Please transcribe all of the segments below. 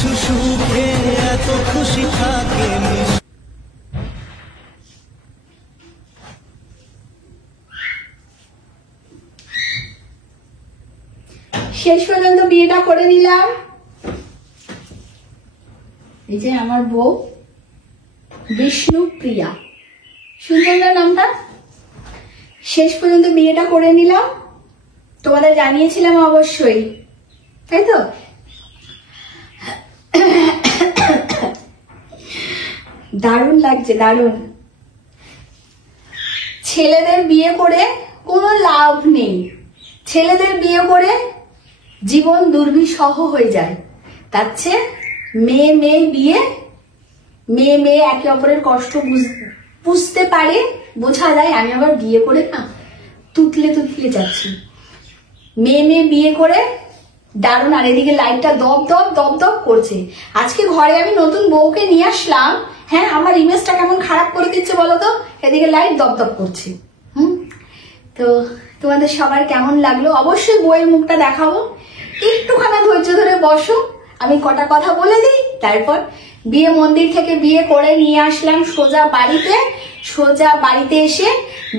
কিছু সুখে এত খুশি থাকে। শেষ পর্যন্ত বিয়েটা করে নিলাম। এই যে আমার বউ বিষ্ণুপ্রিয়া, সুন্দর না নামটা? শেষ পর্যন্ত বিয়েটা করে নিলাম, তোমাদের জানিয়েছিলাম অবশ্যই, তাই তো? দারুণ লাগছে, দারুণ। ছেলেদের বিয়ে করে কোনো লাভ নেই, ছেলেদের বিয়ে করে জীবন দুর্বিষহ হয়ে যায়। তার চেয়ে মেয়ে মেয়ে বিয়ে, মেয়ে মেয়ে একে অপরের কষ্ট বুঝতে পারে, বোঝা যায়। আমি আবার বিয়ে করে না তুতলে তুতলে যাচ্ছি। মেয়ে মেয়ে বিয়ে করে দারুণ। আর এদিকে লাইটটা দপ দপ দপ দপ করছে। আজকে ঘরে আমি নতুন বউকে নিয়ে আসলাম, হ্যাঁ, আমার ইমেজটা কেমন খারাপ করে দিচ্ছে বলো তো? এদিকে লাইট দপ দপ করছে। তো তোমাদের সবার কেমন লাগলো অবশ্যই বউয়ের মুখটা দেখাবো। একটুখানি ধৈর্য ধরে বসো, আমি কটা কথা বলে দিই। তারপর বিয়ে মন্দির থেকে বিয়ে করে নিয়ে আসলাম সোজা বাড়িতে। সোজা বাড়িতে এসে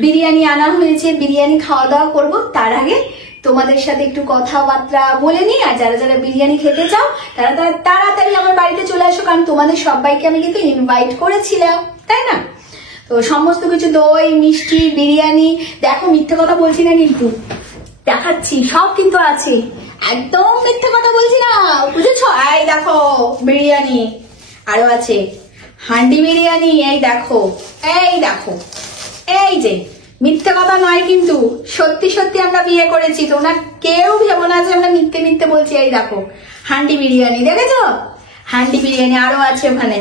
বিরিয়ানি আনা হয়েছে, বিরিয়ানি খাওয়া দাওয়া করবো। তার আগে তোমাদের সাথে একটু কথাবার্তা বলে নিই। আর যারা যারা বিরিয়ানি খেতে চাও তারা তাড়াতাড়ি আমার বাড়িতে চলে আসো, কারণ তোমাদের সবাইকে আমি কিন্তু ইনভাইট করেছিলাম, তাই না? তো সমস্ত কিছু দই মিষ্টি বিরিয়ানি, দেখো মিথ্যে কথা বলছি না কিন্তু, দেখাচ্ছি সব কিন্তু আছে, একদম মিথ্যে কথা বলছি না, বুঝেছো? এই দেখো বিরিয়ানি, আরো আছে হান্ডি বিরিয়ানি, এই দেখো, এই দেখো, এই যে মিথ্যে কথা নয় কিন্তু, সত্যি সত্যি আমরা বিয়ে করেছি। তোমরা কেউ ভেবো না যে আমরা মিথ্যে মিথ্যে বলছি। এই দেখো হান্ডি বিরিয়ানি, দেখেছো? হান্ডি বিরিয়ানি আরো আছে ওখানে।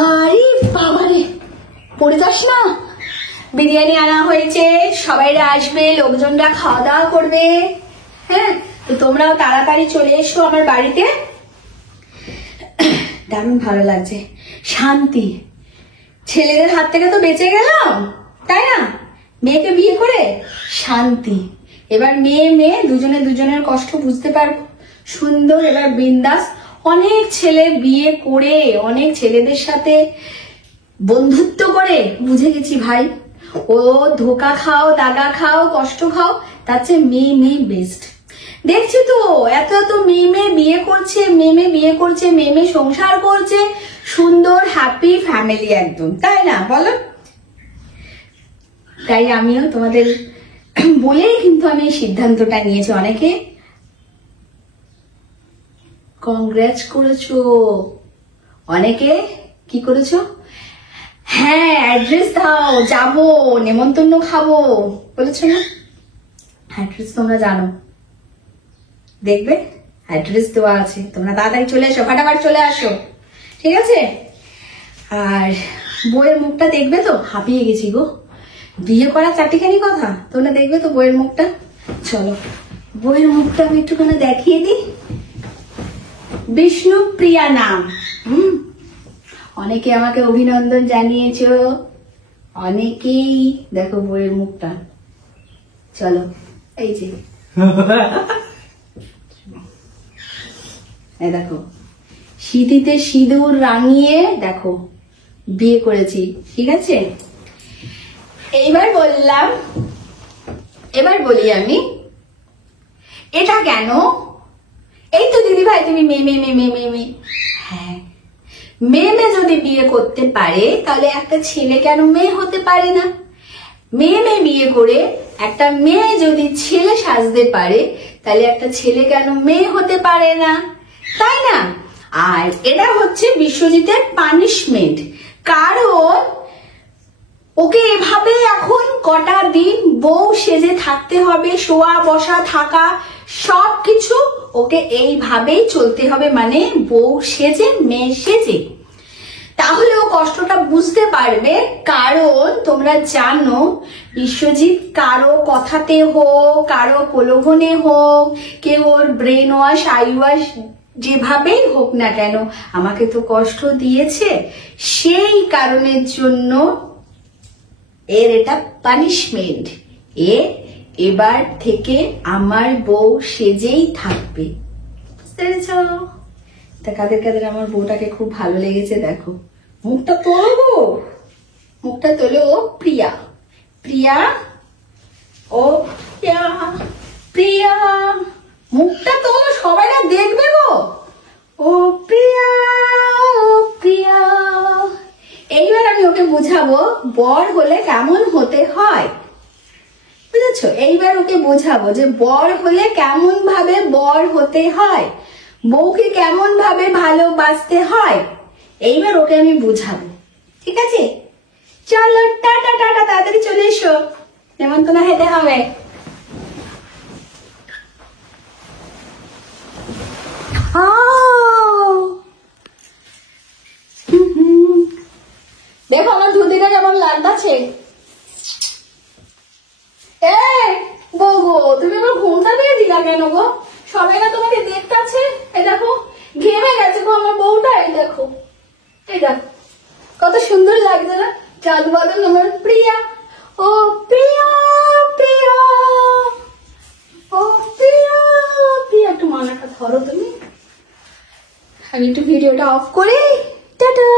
আরে বাবারে, পড়ে যাস না। বিরিয়ানি আনা হয়েছে, সবাইরা আসবে, লোকজনরা খাওয়া দাওয়া করবে, হ্যাঁ। তো তোমরাও তাড়াতাড়ি চলে এসো আমার বাড়িতে। দারুণ ভালো লাগছে, শান্তি। ছেলেদের হাত থেকে তো বেঁচে গেলাম, তাই না? মেয়েকে বিয়ে করে শান্তি। এবার মেয়ে মেয়ে দুজনে দুজনের কষ্ট বুঝতে পারবো, সুন্দর। এবার বিন্দাস। অনেক ছেলে বিয়ে করে, অনেক ছেলেদের সাথে বন্ধুত্ব করে বুঝে গেছি ভাই, ও ধোকা খাও, দাগা খাও, কষ্ট খাও, তার চেয়ে মেয়ে মেয়ে বেস্ট। দেখছি তো এত এত মেয়ে মেয়ে বিয়ে করছে, মেয়ে মেয়ে বিয়ে করছে, মেয়ে মেয়ে সংসার করছে, সুন্দর হ্যাপি ফ্যামিলি একদম, তাই না বলো? তাই আমিও তোমাদের বলেই কিন্তু আমি এই সিদ্ধান্তটা নিয়েছি। অনেকে কংগ্রেচ করেছো, অনেকে কি করেছো, হ্যাঁ অ্যাড্রেস দাও, যাবো, নেমন্তন্ন খাবো বলেছো না? অ্যাড্রেস তোমরা জানো, দেখবে অ্যাড্রেস দেওয়া আছে। তোমরা তাড়াতাড়ি চলে আসো, ফাটাফাট চলে আসো, ঠিক আছে? আর বইয়ের মুখটা দেখবে তো, হাঁপিয়ে গেছি গো। বিয়ে করা চারটিখানি কথা, তোমরা দেখবে তো বইয়ের মুখটা। চলো বইয়ের মুখটা আমি একটুখানি দেখিয়ে দিই। বিষ্ণুপ্রিয়া নাম। অনেকে আমাকে অভিনন্দন জানিয়েছো, অনেকেই। দেখো বইয়ের মুখটা, চলো এই যে দেখো, সিঁথিতে সিঁদুর রাঙিয়ে দেখো বিয়ে করেছি, ঠিক আছে? এইবার বলি আমি, এটা কেন? এই তো দিদি ভাই তুমি মেয়ে মেয়ে মেয়ে মেয়ে মেয়ে মেয়ে, হ্যাঁ, মেয়ে মেয়ে যদি বিয়ে করতে পারে তাহলে একটা ছেলে কেন মেয়ে হতে পারে না? মেয়ে মেয়ে বিয়ে করে একটা মেয়ে যদি ছেলে সাজতে পারে তাহলে একটা ছেলে কেন মেয়ে হতে পারে না, তাই না? আর এটা হচ্ছে বিশ্বজিতের পানিশমেন্ট, কারণ ওকে এভাবে এখন কটা দিন বউ সেজে থাকতে হবে, শোয়া বসা থাকা সবকিছু ওকে এইভাবেই চলতে হবে, মানে বউ সেজে মেয়ে সেজে। তাহলে ও কষ্টটা বুঝতে পারবে, কারণ তোমরা জানো বিশ্বজিৎ কারো কথাতে হোক, কারো প্রলোভনে হোক, কেউ ওর ব্রেন ওয়াশ আই ওয়াশ যেভাবেই হোক না কেন আমাকে তো কষ্ট দিয়েছে, সেই কারণের জন্য এর এটা পানিশমেন্ট। এ এবার থেকে আমার বউ সেজেই থাকবে। বুঝতে পেরেছ? তা কাদের কাদের আমার বউটাকে খুব ভালো লেগেছে দেখো। মুখটা তোলো, মুখটা তোলো। ও প্রিয়া, প্রিয়া, ও প্রিয়া, প্রিয়া, মুখটা তোলো, সবাই না দেখবে গো। ও প্রিয়া, ও প্রিয়া। এইবার আমি ওকে বোঝাবো বর হলে কেমন হতে হয়, বুঝেছো? এইবার ওকে বোঝাবো যে বর হলে কেমন ভাবে বর হতে হয়, বউকে কেমন ভাবে ভালোবাসতে হয়। এইবার ওকে আমি বোঝাবো, ঠিক আছে? চলো টাটা টাটা, তাড়াতাড়ি চলে এসো, নেমন্তন্ন খেতে হবে। দেখো আমার ধুতিটা কেমন লাগতাছে। বউ গো, তুমি আমার ঘুমটা দিয়ে দিলা কেন গো? সবাই না তোমাকে দেখতাছে। এই দেখো ঘেমে গেছে গো আমার বউটা। এই দেখো, এই দেখো কত সুন্দর লাগছে না? চাঁদ বাদল আমার প্রিয়া, ও প্রিয়া, প্রিয়া, ও প্রিয়া, প্রিয়া। একটু মানাটা ধরো তুমি, আমি একটু ভিডিওটা অফ করি। টাটা।